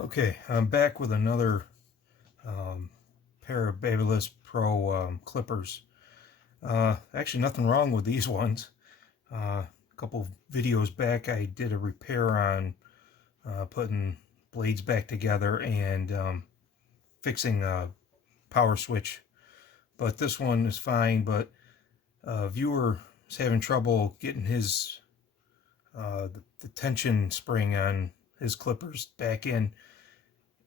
Okay, I'm back with another pair of BaByliss Pro clippers. Actually, nothing wrong with these ones. A couple videos back, I did a repair on putting blades back together and fixing a power switch. But this one is fine, but a viewer is having trouble getting his the tension spring on his clippers back in.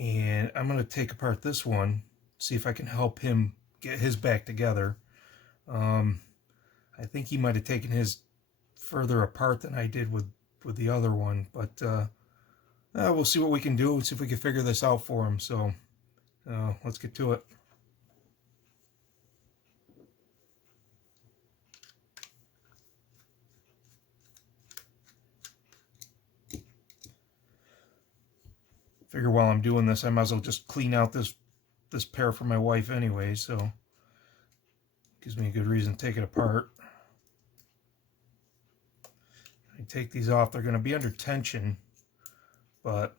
And I'm going to take apart this one, see if I can help him get his back together. I think he might have taken his further apart than I did with the other one, but we'll see what we can do and see if we can figure this out for him. So let's get to it. Figure while I'm doing this, I might as well just clean out this pair for my wife anyway, so gives me a good reason to take it apart. I take these off. They're going to be under tension, but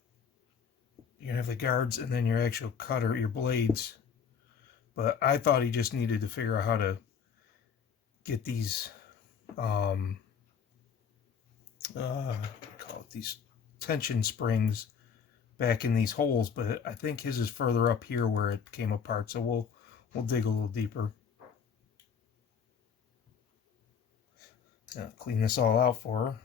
you're going to have the guards and then your actual cutter, your blades. But I thought he just needed to figure out how to get these these tension springs back in these holes, but I think his is further up here where it came apart, so we'll dig a little deeper. Clean this all out for her.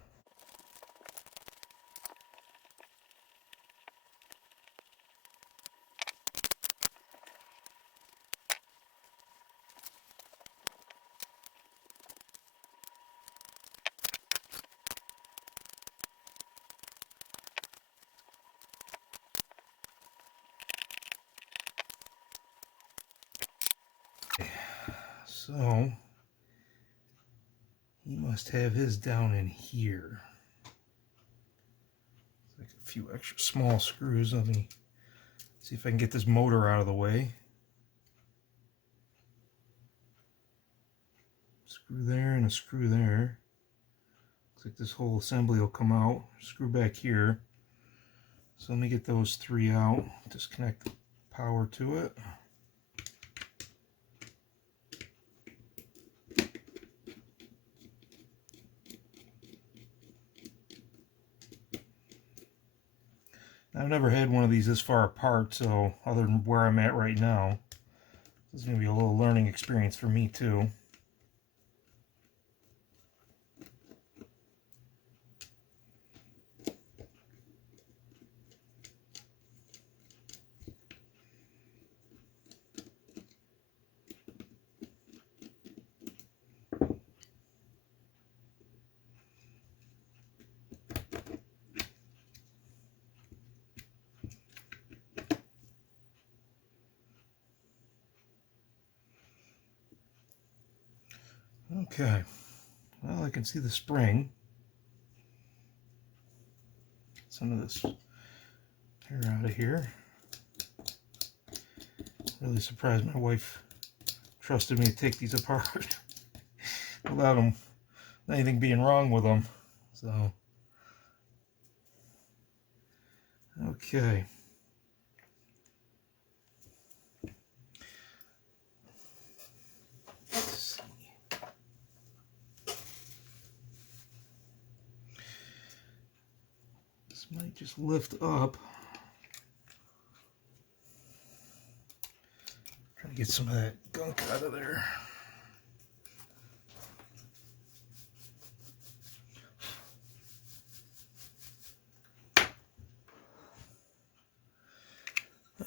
So he must have his down in here. It's like a few extra small screws. Let me see if I can get this motor out of the way. Screw there and a screw there. Looks like this whole assembly will come out. Screw back here. So let me get those three out. Disconnect the power to it. I've never had one of these this far apart, so other than where I'm at right now, this is going to be a little learning experience for me too. Okay, well, I can see the spring. Get some of this hair out of here. Really surprised my wife trusted me to take these apart without anything being wrong with them. So, okay. This might just lift up. Try to get some of that gunk out of there.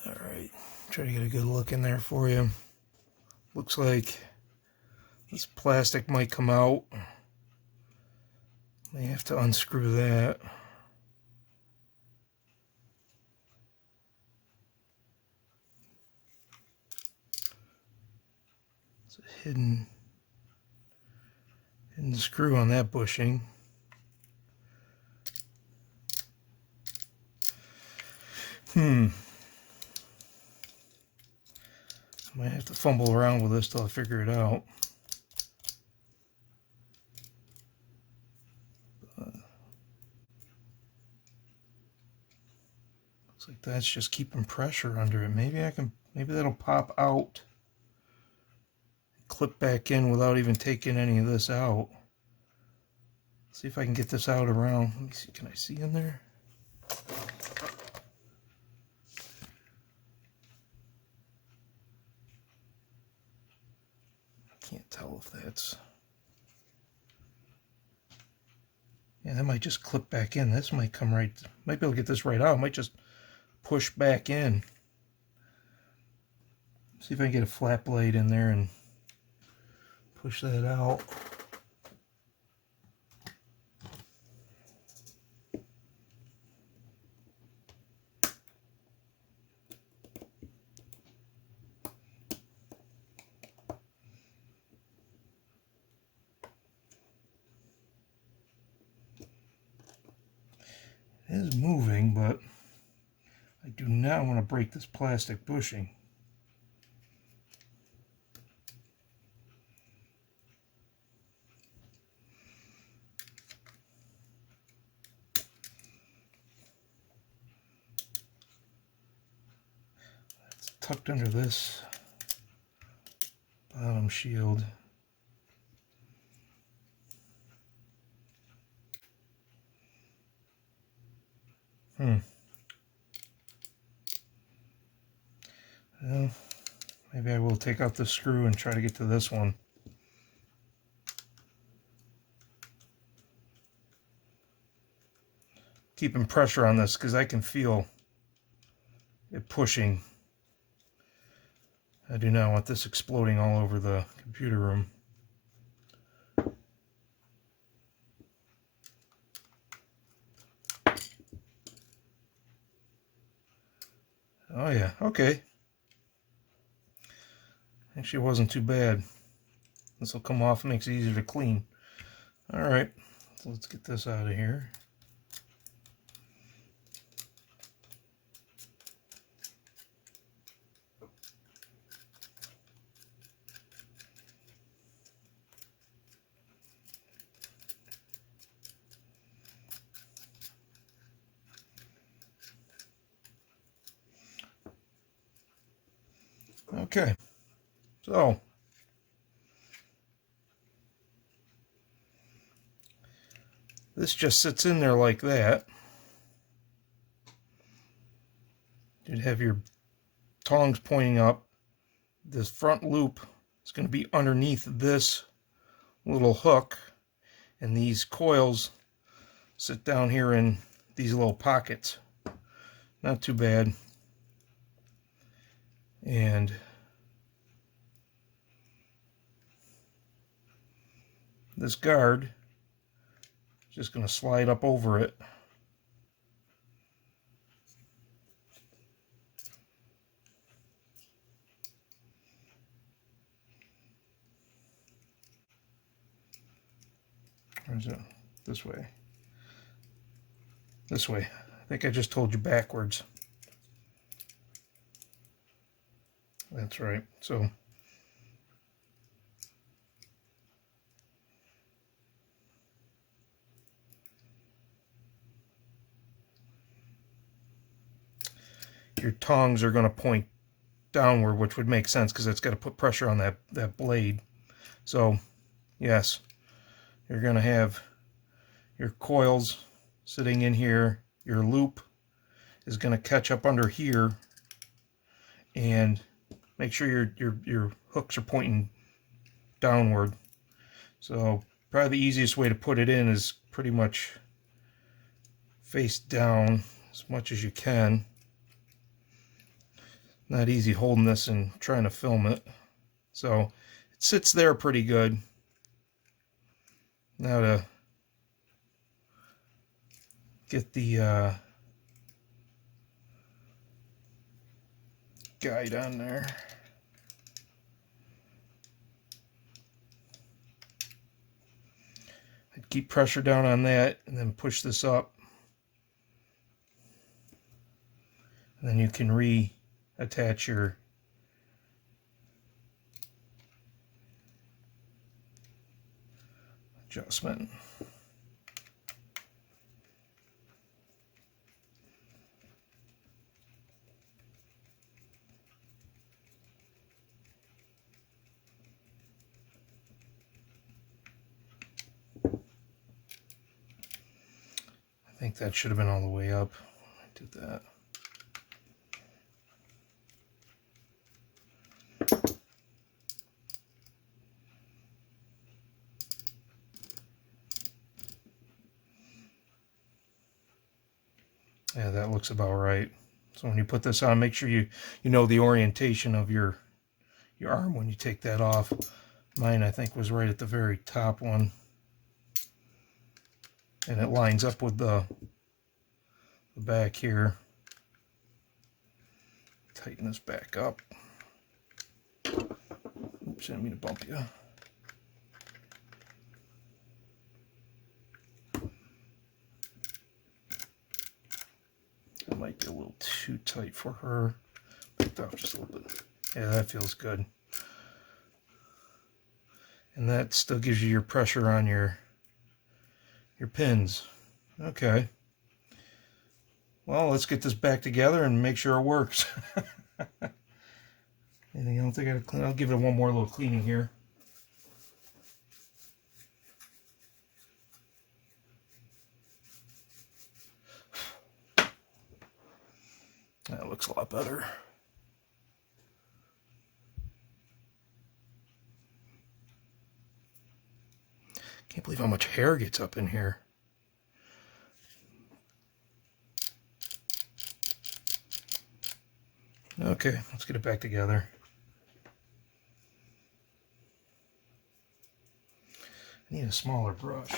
Alright, try to get a good look in there for you. Looks like this plastic might come out. May have to unscrew that. It's a hidden screw on that bushing. I might have to fumble around with this till I figure it out. Looks Looks like that's just keeping pressure under it. Maybe that'll pop out, clip back in without even taking any of this out. See if I can get this out around. Let me see, can I see in there? Can't tell if that's... Yeah, that might just clip back in. This might come right... Might be able to get this right out. Might just push back in. See if I can get a flat blade in there and push that out. It is moving, but I do not want to break this plastic bushing. It's tucked under this bottom shield. Well, maybe I will take out the screw and try to get to this one. Keeping pressure on this because I can feel it pushing. I do not want this exploding all over the computer room. Oh yeah, okay. Actually, it wasn't too bad. This will come off and makes it easier to clean. Alright, so let's get this out of here. Okay, so this just sits in there like that. You'd have your tongs pointing up. This front loop is going to be underneath this little hook, and these coils sit down here in these little pockets. Not too bad. And this guard is just going to slide up over it. Or is it this way? This way. I think I just told you backwards. That's right. So your tongs are going to point downward, which would make sense because it's got to put pressure on that blade. So yes, you're going to have your coils sitting in here. Your loop is going to catch up under here, and make sure your hooks are pointing downward. So probably the easiest way to put it in is pretty much face down as much as you can. Not easy holding this and trying to film it. So it sits there pretty good. Now to get the guide on there. I'd keep pressure down on that and then push this up. And then you can reattach your adjustment. that should have been all the way up. I did that. Yeah, that looks about right. So when you put this on, make sure you know the orientation of your arm when you take that off. Mine, I think, was right at the very top one. And it lines up with the back here. Tighten this back up. Oops, I didn't mean to bump you. That might be a little too tight for her. Back off just a little bit. Yeah, that feels good. And that still gives you your pressure on your pins. Okay. Well, let's get this back together and make sure it works. Anything else I gotta clean? I'll give it one more little cleaning here. That looks a lot better. Can't believe how much hair gets up in here. Okay, let's get it back together. I need a smaller brush.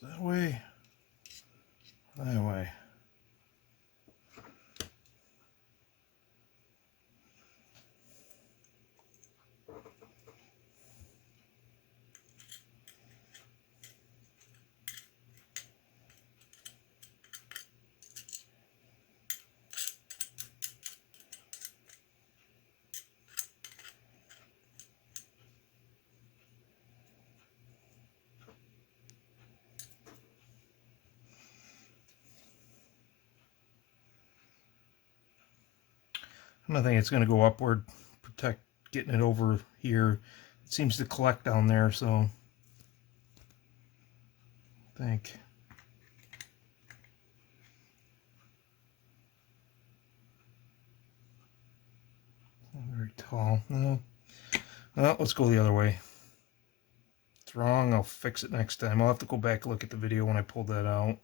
That way, that way. And I think it's going to go upward, protect getting it over here. It seems to collect down there, so I think. Not very tall. No. Well, let's go the other way. It's wrong. I'll fix it next time. I'll have to go back and look at the video when I pulled that out.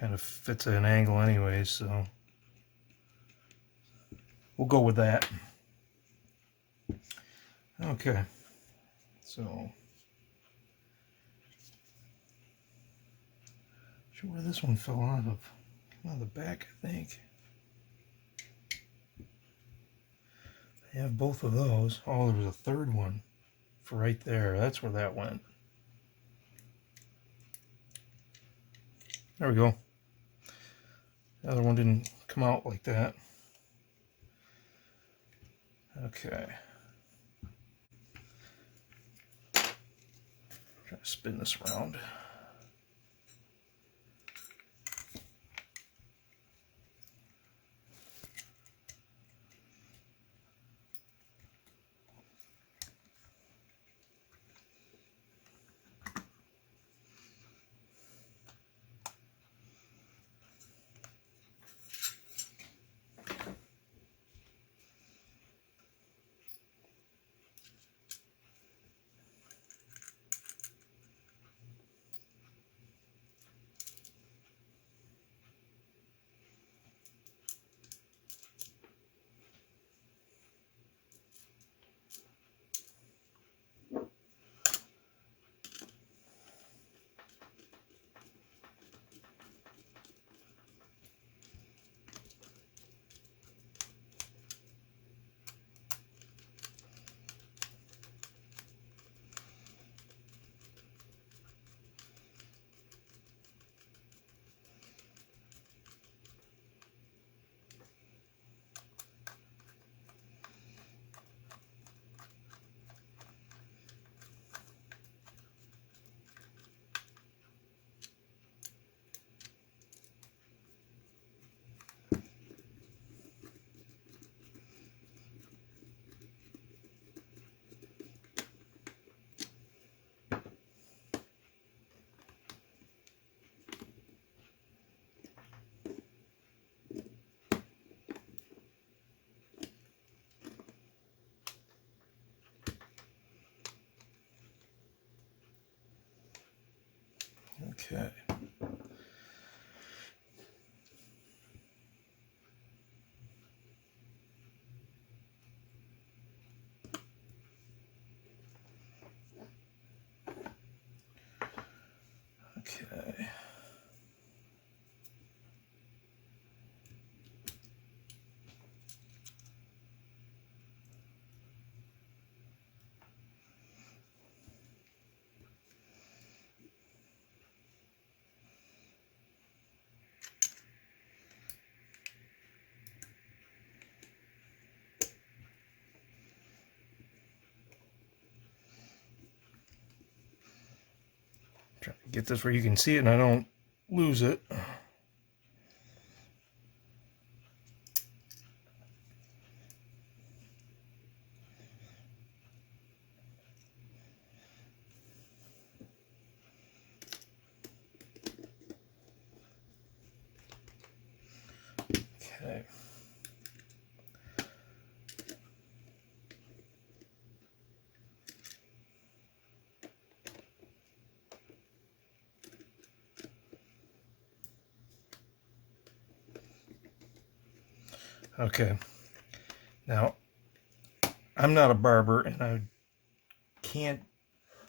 Kind of fits at an angle anyways, so we'll go with that. Okay, so sure where this one fell out of. On the back, I think. I have both of those. Oh, there was a third one for right there. That's where that went. There we go. The other one didn't come out like that. Okay. Try to spin this around. Okay. Okay. Try to get this where you can see it and I don't lose it. Okay. Okay. Now, I'm not a barber and I can't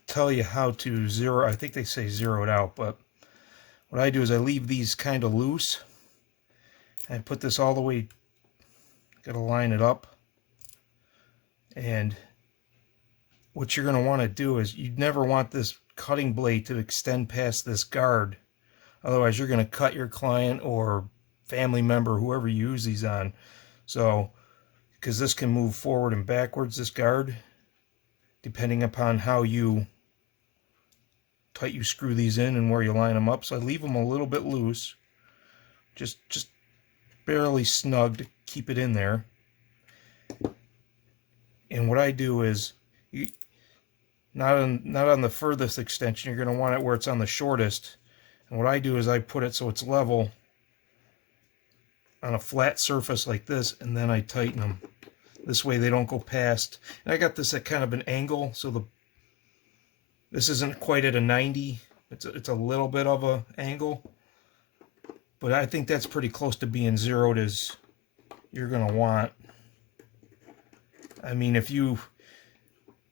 tell you how to zero. I think they say zero it out, but what I do is I leave these kind of loose and put this all the way, gotta line it up. And what you're going to want to do is you never want this cutting blade to extend past this guard. Otherwise, you're going to cut your client or family member, whoever you use these on. So, because this can move forward and backwards, this guard, depending upon how tight you screw these in and where you line them up. So I leave them a little bit loose, just barely snug to keep it in there. And what I do is, not on the furthest extension, you're going to want it where it's on the shortest. And what I do is I put it so it's level on a flat surface like this, and then I tighten them. This way they don't go past. And I got this at kind of an angle, so this isn't quite at a 90. It's a little bit of a angle. But I think that's pretty close to being zeroed as you're going to want. I mean, if you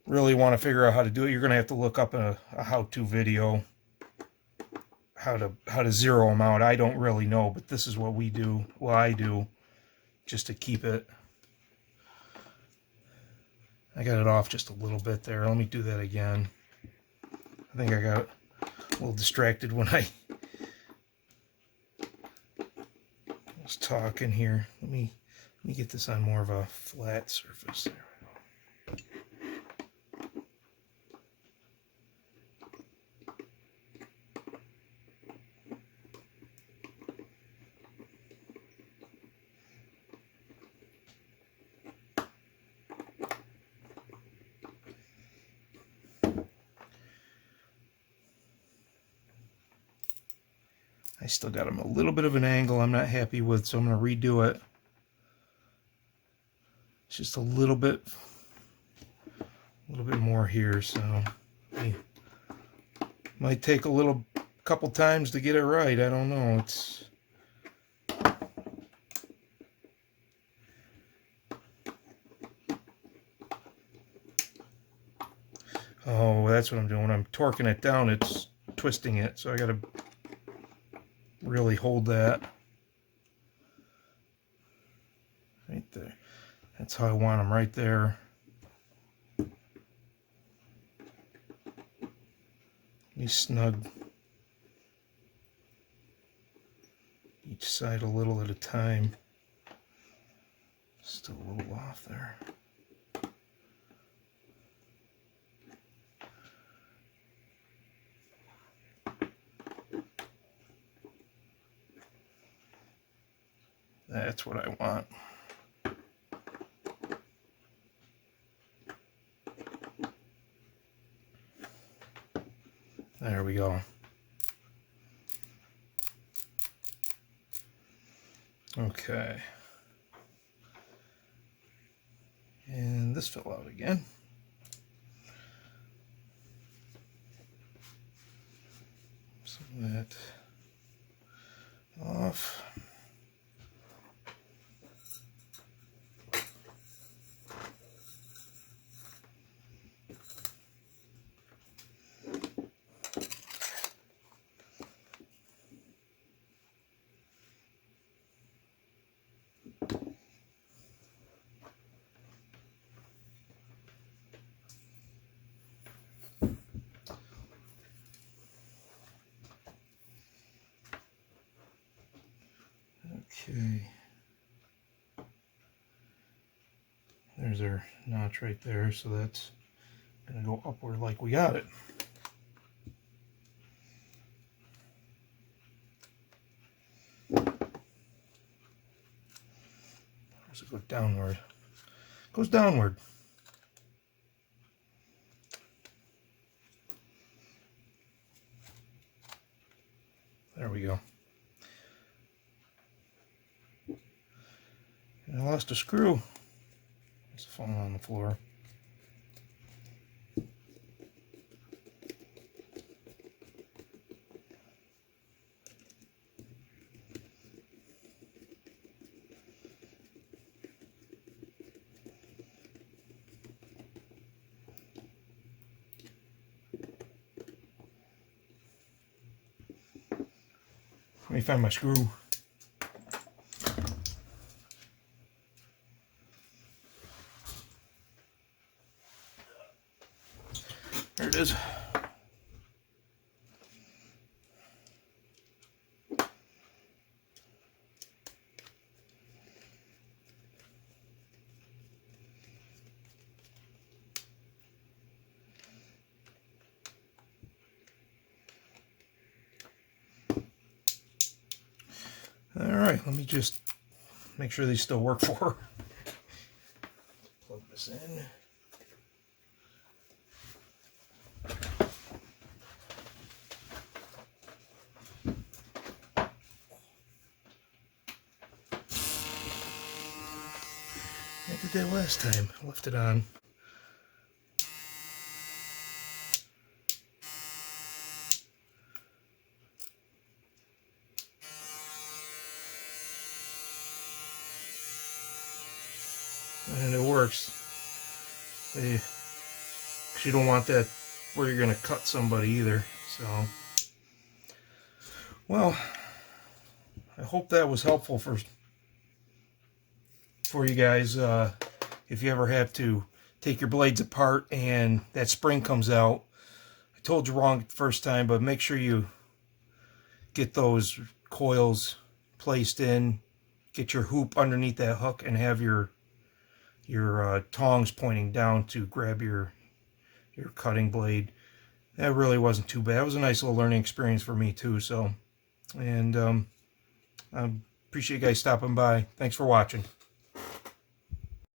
really want to figure out how to do it, you're going to have to look up a how-to video, how to zero them out. I don't really know, but this is what we do. Well, I do, just to keep it. I got it off just a little bit there. Let me do that again. I think I got a little distracted when I was talking here. Let me get this on more of a flat surface. There we go. I still got them a little bit of an angle I'm not happy with, so I'm going to redo it. It's just a little bit more here, so it might take a couple times to get it right. I don't know. It's oh, that's what I'm doing. When I'm torquing it down, it's twisting it, so I got to really hold that right there. That's how I want them, right there. Be snug each side a little at a time. Still a little off there. That's what I want. There we go. Okay. And this fell out again. So that off. Okay, there's our notch right there, so that's going to go upward like we got it. Or does it go downward? It goes downward. There we go. And I lost a screw. It's falling on the floor. Let me find my screw. There it is. All right, let me just make sure these still work for her. Plug this in. I did that last time. I left it on. And it works. You don't want that where you're going to cut somebody either. So Well, I hope that was helpful for you guys. If you ever have to take your blades apart and that spring comes out, I told you wrong the first time, but make sure you get those coils placed in, get your hoop underneath that hook, and have your tongs pointing down to grab your cutting blade. That really wasn't too bad. It was a nice little learning experience for me too. So, and I appreciate you guys stopping by. Thanks for watching.